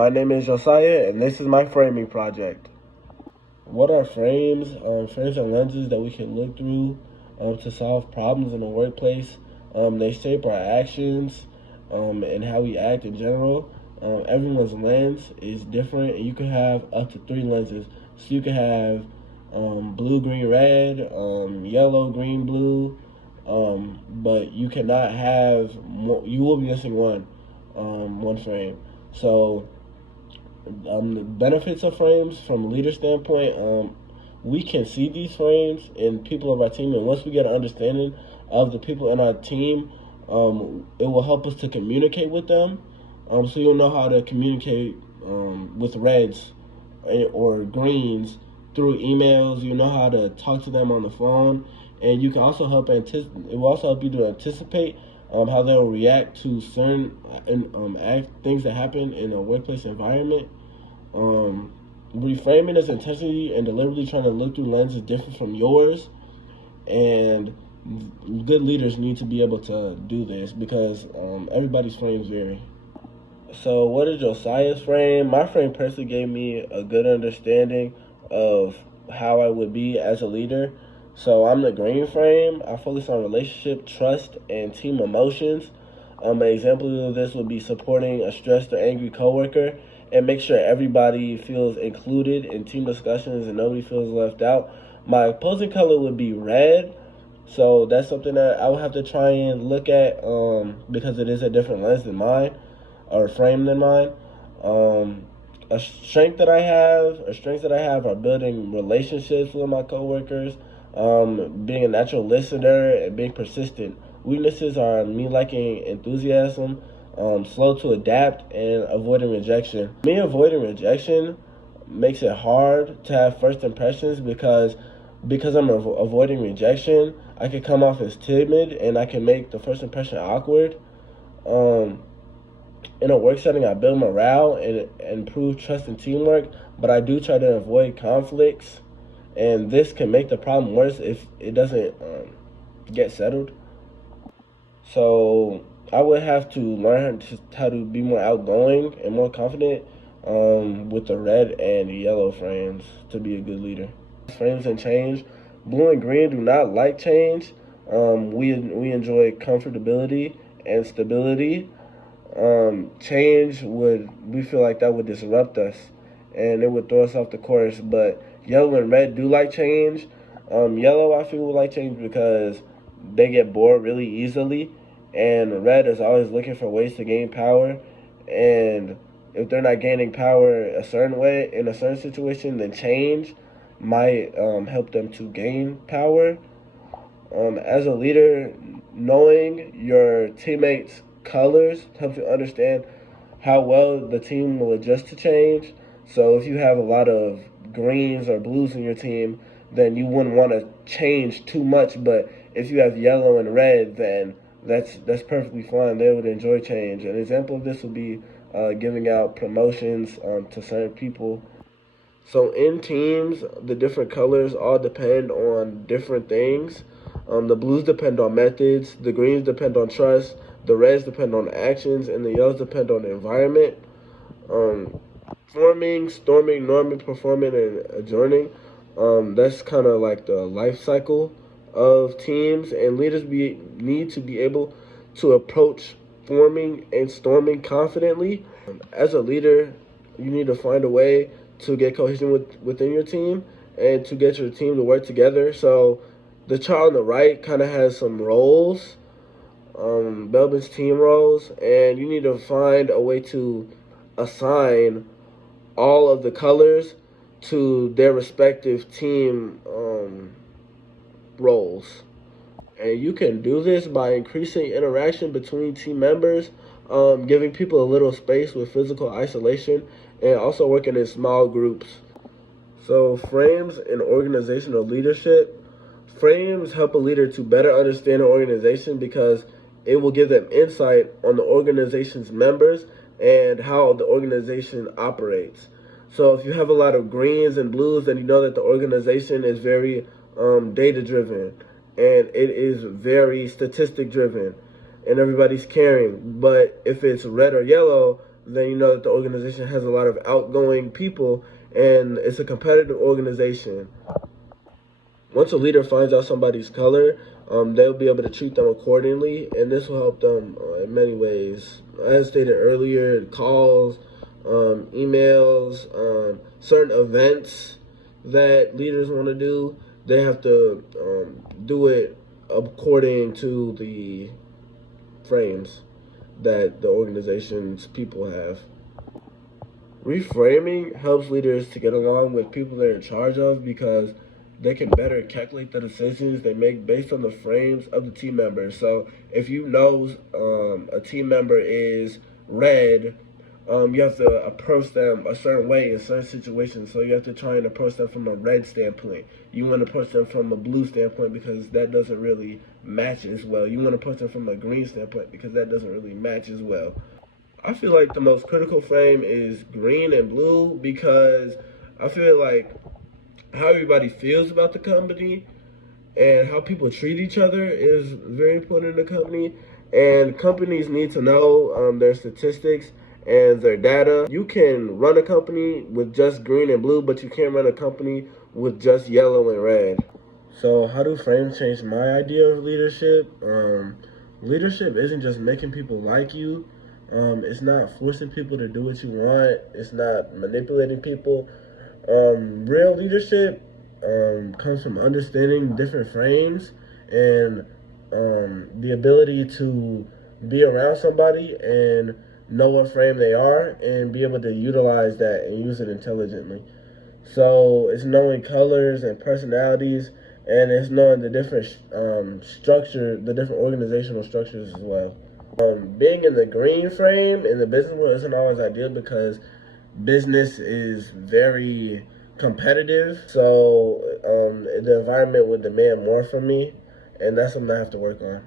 My name is Josiah, and this is my framing project. What are frames? Frames are lenses that we can look through to solve problems in the workplace. They shape our actions and how we act in general. Everyone's lens is different, and you can have up to 3 lenses. So you can have blue, green, red, yellow, green, blue, but you cannot have more. You will be missing one frame. So the benefits of frames from a leader standpoint, we can see these frames in people of our team, and once we get an understanding of the people in our team, it will help us to communicate with them. So you'll know how to communicate with reds or greens through emails. You know how to talk to them on the phone, and you can also help it will also help you to anticipate how they'll react to certain things that happen in a workplace environment. Reframing is intentionally and deliberately trying to look through lenses different from yours, and good leaders need to be able to do this because everybody's frames vary. So what is Josiah's frame? My frame personally gave me a good understanding of how I would be as a leader. So I'm the green frame. I focus on relationship, trust, and team emotions. An example of this would be supporting a stressed or angry coworker and make sure everybody feels included in team discussions and nobody feels left out. My opposing color would be red. So that's something that I would have to try and look at because it is a different lens than mine or frame than mine. Strengths that I have are building relationships with my coworkers, being a natural listener, and being persistent. Weaknesses are me liking enthusiasm, slow to adapt, and avoiding rejection. Me avoiding rejection makes it hard to have first impressions because I'm avoiding rejection, I can come off as timid and I can make the first impression awkward. In a work setting, I build morale and improve trust and teamwork, but I do try to avoid conflicts, and this can make the problem worse if it doesn't get settled. So I would have to learn how to be more outgoing and more confident with the red and yellow frames to be a good leader. Frames and change. Blue and green do not like change. We enjoy comfortability and stability. We feel like that would disrupt us and it would throw us off the course. But yellow and red do like change. Yellow, I feel, would like change because they get bored really easily, and red is always looking for ways to gain power. And if they're not gaining power a certain way in a certain situation, then change might help them to gain power. As a leader, knowing your teammates' colors helps you understand how well the team will adjust to change. So if you have a lot of greens or blues in your team, then you wouldn't want to change too much. But if you have yellow and red, then that's perfectly fine. They would enjoy change. An example of this would be giving out promotions to certain people. So in teams, the different colors all depend on different things. The blues depend on methods, the greens depend on trust, the reds depend on actions, and the yellows depend on the environment. Forming, storming, norming, performing, and adjourning. That's kind of like the life cycle of teams, and leaders need to be able to approach forming and storming confidently. As a leader, you need to find a way to get cohesion within your team and to get your team to work together. So the chart on the right kind of has some roles, Belbin's team roles, and you need to find a way to assign all of the colors to their respective team roles. And you can do this by increasing interaction between team members, giving people a little space with physical isolation, and also working in small groups. So frames in organizational leadership. Frames help a leader to better understand an organization because it will give them insight on the organization's members and how the organization operates. So if you have a lot of greens and blues, then you know that the organization is very data-driven, and it is very statistic-driven, and everybody's caring. But if it's red or yellow, then you know that the organization has a lot of outgoing people and it's a competitive organization. Once a leader finds out somebody's color, they'll be able to treat them accordingly, and this will help them in many ways. As stated earlier, calls, emails, certain events that leaders want to do, they have to do it according to the frames that the organization's people have. Reframing helps leaders to get along with people they're in charge of because they can better calculate the decisions they make based on the frames of the team members. So if you know a team member is red, you have to approach them a certain way in certain situations. So you have to try and approach them from a red standpoint. You want to approach them from a blue standpoint because that doesn't really match as well. You want to approach them from a green standpoint because that doesn't really match as well. I feel like the most critical frame is green and blue because I feel like how everybody feels about the company and how people treat each other is very important in the company. And companies need to know their statistics and their data. You can run a company with just green and blue, but you can't run a company with just yellow and red. So how do frames change my idea of leadership? Leadership isn't just making people like you. It's not forcing people to do what you want. It's not manipulating people. Real leadership comes from understanding different frames and the ability to be around somebody and know what frame they are and be able to utilize that and use it intelligently. So it's knowing colors and personalities, and it's knowing the different structure, the different organizational structures as well. Being in the green frame in the business world isn't always ideal because business is very competitive. So the environment would demand more from me, and that's something I have to work on.